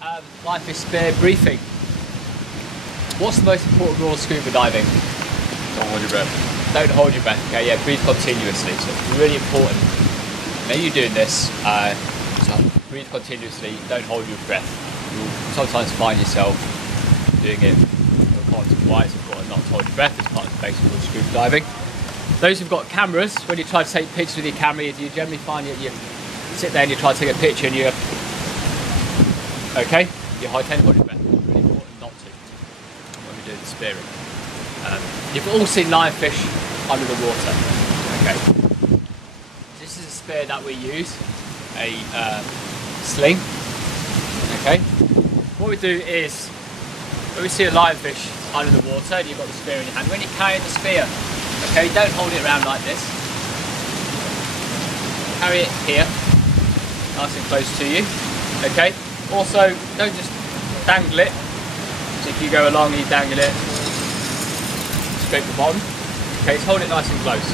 Lionfish spear briefing. What's the most important rule of scuba diving? Don't hold your breath. Don't hold your breath, okay? Yeah, breathe continuously. So it's really important. Now you're doing this, so breathe continuously, don't hold your breath. You'll sometimes find yourself doing it once or twice. It's important not to hold your breath. It's part of the basic rule of scuba diving. Those who've got cameras, when you try to take pictures with your camera, you generally find you sit there and you try to take a picture and you okay, you tend to hold your breath. It's really important not to when we're doing the spearing. You've all seen lionfish under the water. Okay, this is a spear that we use, a sling. Okay, what we do is when we see a lionfish under the water and you've got the spear in your hand, when you're carrying the spear, okay, don't hold it around like this. Carry it here, nice and close to you. Okay. Also, don't just dangle it. So if you go along and you dangle it, scrape the bottom. Okay, so hold it nice and close.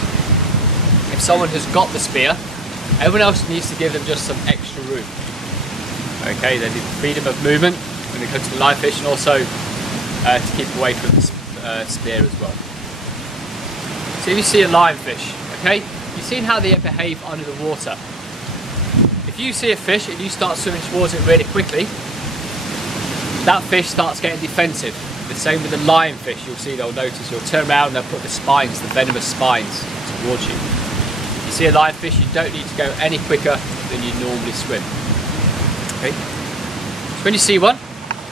If someone has got the spear, everyone else needs to give them just some extra room. Okay, they need freedom of movement when it comes to lionfish, and also to keep away from the spear as well. So if you see a lionfish, okay, you've seen how they behave under the water. If you see a fish and you start swimming towards it really quickly, that fish starts getting defensive. The same with the lionfish. You'll see, they'll notice, you'll turn around and they'll put the spines, the venomous spines, towards you. You see a lionfish, you don't need to go any quicker than you normally swim. Okay? So when you see one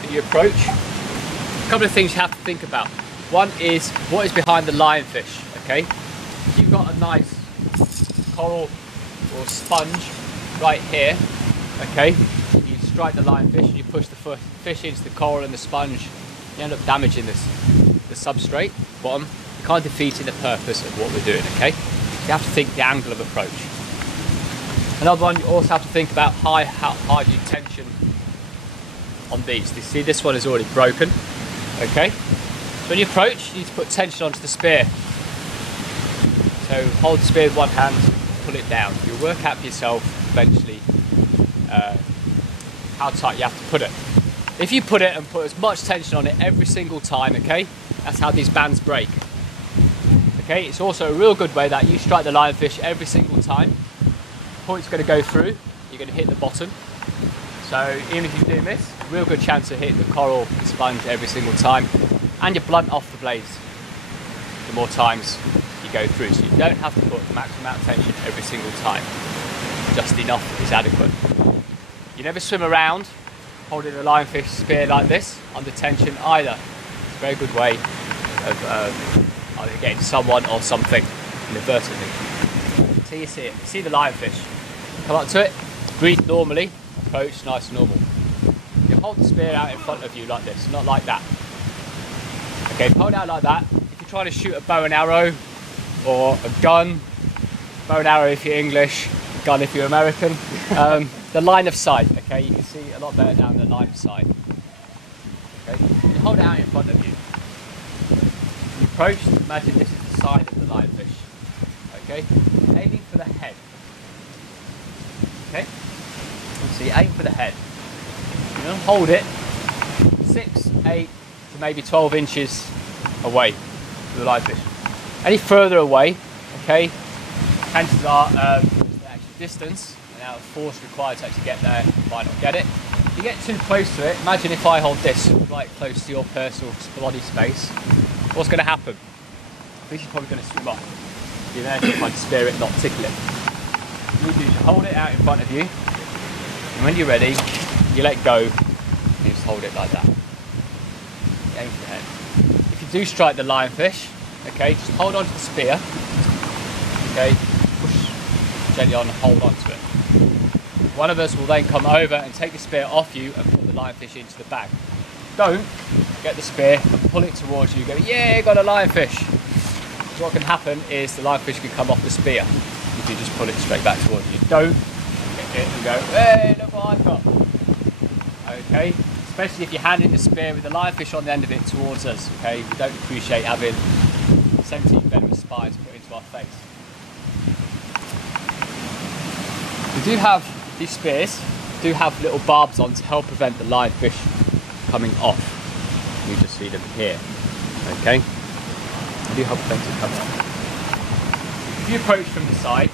and you approach, a couple of things you have to think about. One is, what is behind the lionfish? Okay? If you've got a nice coral or sponge right here, okay, you strike the lionfish and you push the fish into the coral and the sponge, you end up damaging the substrate, bottom. You're kind of defeating the purpose of what we're doing, okay? You have to think the angle of approach. Another one, you also have to think about how high do you tension on these. You see this one is already broken, okay? So when you approach, you need to put tension onto the spear. So hold the spear with one hand, pull it down. You'll work out for yourself eventually how tight you have to put it. If you put it and put as much tension on it every single time, okay, that's how these bands break. Okay, it's also a real good way that you strike the lionfish every single time. The point's going to go through, you're going to hit the bottom. So even if you're doing this, real good chance of hitting the coral sponge every single time, and you're blunt off the blades the more times you go through. So you don't have to put the maximum amount of tension every single time. Just enough is adequate. You never swim around holding a lionfish spear like this under tension either. It's a very good way of either getting someone or something inadvertently. So you see it, you see the lionfish. Come up to it, breathe normally, approach nice and normal. You hold the spear out in front of you like this, not like that. Okay, hold it out like that. If you're trying to shoot a bow and arrow or a gun, bow and arrow if you're English, gun if you're American, the line of sight, okay, you can see a lot better down the line of sight. Okay, you hold it out in front of you. You approach, imagine this is the side of the lionfish. Okay, aiming for the head. Okay, so you aim for the head. You don't hold it 6, 8 to maybe 12 inches away from the lionfish. Any further away, okay, chances are the actual distance and now the force required to actually get there, you might not get it. If you get too close to it, imagine if I hold this right close to your personal body space, what's going to happen? The fish is probably going to swim off. You're there to try to spear it, not tickle it. What you do is you hold it out in front of you, and when you're ready, you let go, and you just hold it like that. You aim for the head. If you do strike the lionfish, okay, just hold on to the spear, okay, push gently on and hold on to it. One of us will then come over and take the spear off you and put the lionfish into the bag. Don't get the spear and pull it towards you, go, yeah, got a lionfish. What can happen is the lionfish can come off the spear if you just pull it straight back towards you. Don't get it and go, hey, look what I've got. Okay, especially if you're handing the spear with the lionfish on the end of it towards us. Okay, we don't appreciate having 17 venomous spines put into our face. We do have these spears, do have little barbs on to help prevent the lionfish coming off. You just see them here. Okay, they do help prevent it coming off. If you approach from the side,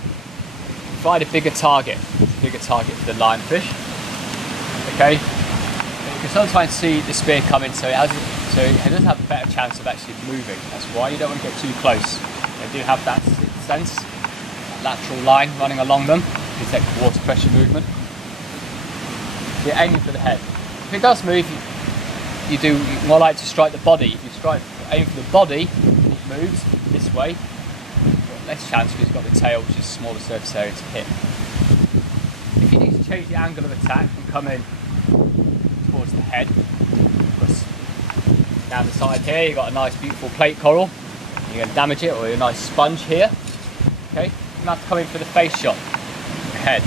find a bigger target for the lionfish. Okay, you can sometimes see the spear coming, so it does have a better chance of actually moving. That's why you don't want to get too close. They do have that sixth sense, that lateral line running along them, to detect water pressure movement. So you're aiming for the head. If it does move, you more like to strike the body. If you aim for the body, it moves this way. Less chance because you've got the tail, which is a smaller surface area to hit. If you need to change the angle of attack and come in towards the head, down the side here you've got a nice beautiful plate coral, you're going to damage it, or a nice sponge here. Okay, you have to come in for the face shot, the head.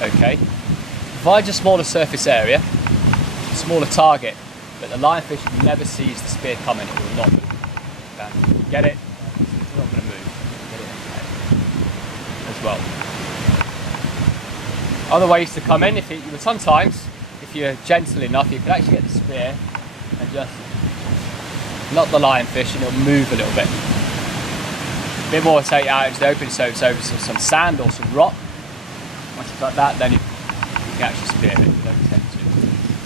Okay, provide a smaller surface area, a smaller target, but the lionfish never sees the spear coming, it will not move. You get it? It's not going to move. As well. Other ways to come in, sometimes if you're gentle enough, you can actually get the spear and just knock the lionfish and it'll move a little bit. A bit more to take it out into the open, so it's over some sand or some rock. Once you've got that, then you can actually spear it. You don't tend to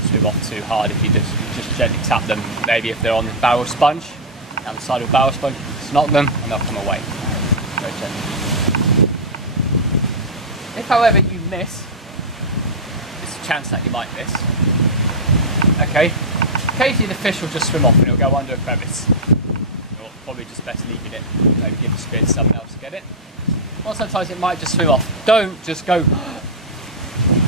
swim off too hard if you just gently tap them. Maybe if they're on the barrel sponge, down the side of a barrel sponge, just knock them and they'll come away. Very gently. If, however, you miss, there's a chance that you might miss. Okay, occasionally the fish will just swim off and it'll go under a crevice. Or probably just best leaving it, maybe give the spear to someone else to get it. Or sometimes it might just swim off. Don't just go,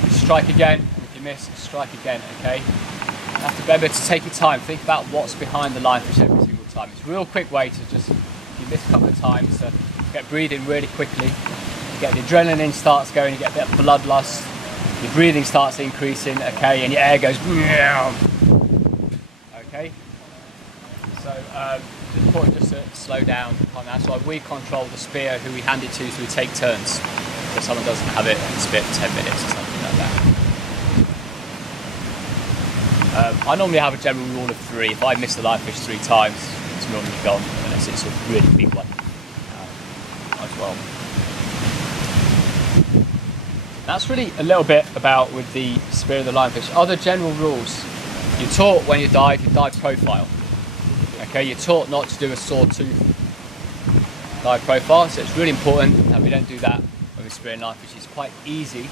strike again, and if you miss, strike again, okay? You have to be able to take your time, think about what's behind the lionfish every single time. It's a real quick way to just, if you miss a couple of times, to get breathing really quickly. You get the adrenaline starts going, you get a bit of bloodlust, your breathing starts increasing, okay, and your air goes, okay. So it's important just to slow down on that. That's why we control the spear who we hand it to, so we take turns. So someone doesn't have it and spear for 10 minutes or something like that. I normally have a general rule of 3. If I miss the lionfish 3 times, it's normally gone, unless it's a really big one as well. That's really a little bit about with the spear of the lionfish. Other general rules. You're taught when you dive profile. Okay, you're taught not to do a sawtooth dive profile, so it's really important that we don't do that when we're spearing lionfish. It's quite easy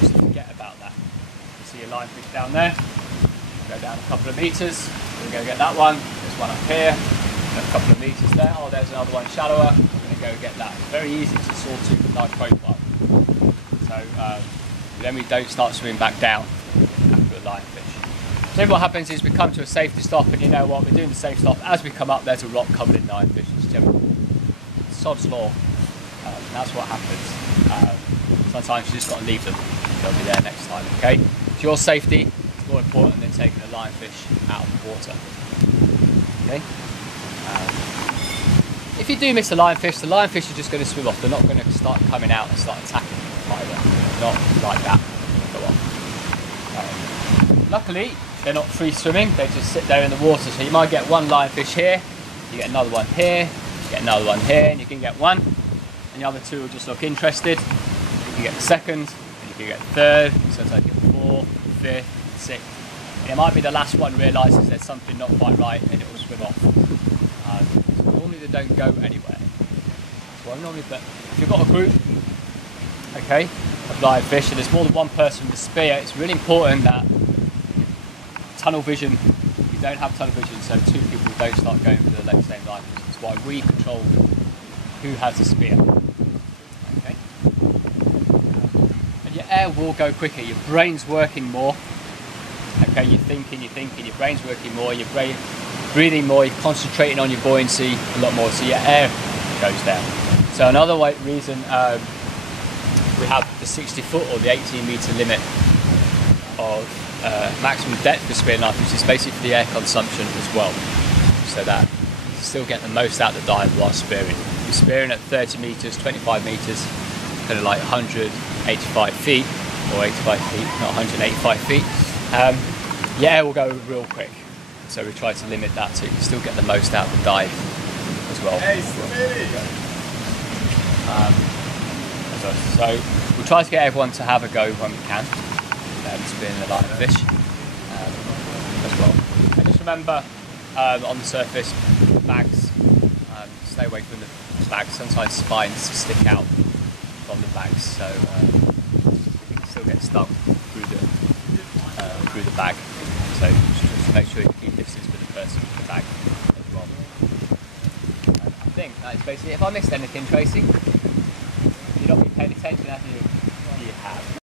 just to forget about that. You see a lionfish down there, go down a couple of meters, we're going to go get that one, there's one up here, a couple of meters there, oh there's another one shallower, we're going to go get that. It's very easy to sawtooth dive profile. So then we don't start swimming back down after a lionfish. So then what happens is we come to a safety stop, and you know what, we're doing the safe stop. As we come up, there's a rock covered in lionfish. It's general sod's law. That's what happens. Sometimes you just got to leave them. They'll be there next time, okay? It's your safety. It's more important than taking a lionfish out of the water. Okay? If you do miss a lionfish, the lionfish are just going to swim off. They're not going to start coming out and start attacking either. Not like that. Go off. Luckily, they're not free swimming. They just sit there in the water. So you might get one lionfish here, you get another one here, you get another one here, and you can get one. And the other 2 will just look interested. You can get the second, and you can get the third. Sometimes you get 4th, 5th, 6th. And it might be the last one realises there's something not quite right, and it will swim off. Normally they don't go anywhere. So normally, but if you've got a group, okay, of lionfish, and there's more than one person with a spear, it's really important that tunnel vision, you don't have tunnel vision, so 2 people don't start going for the same lionfish. That's why we control who has a spear. Okay, and your air will go quicker. Your brain's working more. Okay, you're thinking, your brain's working more, your brain breathing more, you're concentrating on your buoyancy a lot more, so your air goes down. So another reason we have the 60-foot or the 18-metre limit of maximum depth for spear knife, which is basically for the air consumption as well, so that you still get the most out of the dive while spearing. You're spearing at 30 metres, 25 metres, kind of like 185 feet. or 85 feet, not 185 feet. Yeah, we'll go real quick. So we try to limit that so you can still get the most out of the dive as well. So we'll try to get everyone to have a go when we can. Spin the lionfish as well. And just remember on the surface, bags, stay away from the bags. Sometimes spines stick out from the bags, so you can still get stung through the bag. So just make sure you keep distance with the person with the bag as well. I think that's basically it. If I missed anything, Tracy, you've not been paying attention, have you? You have.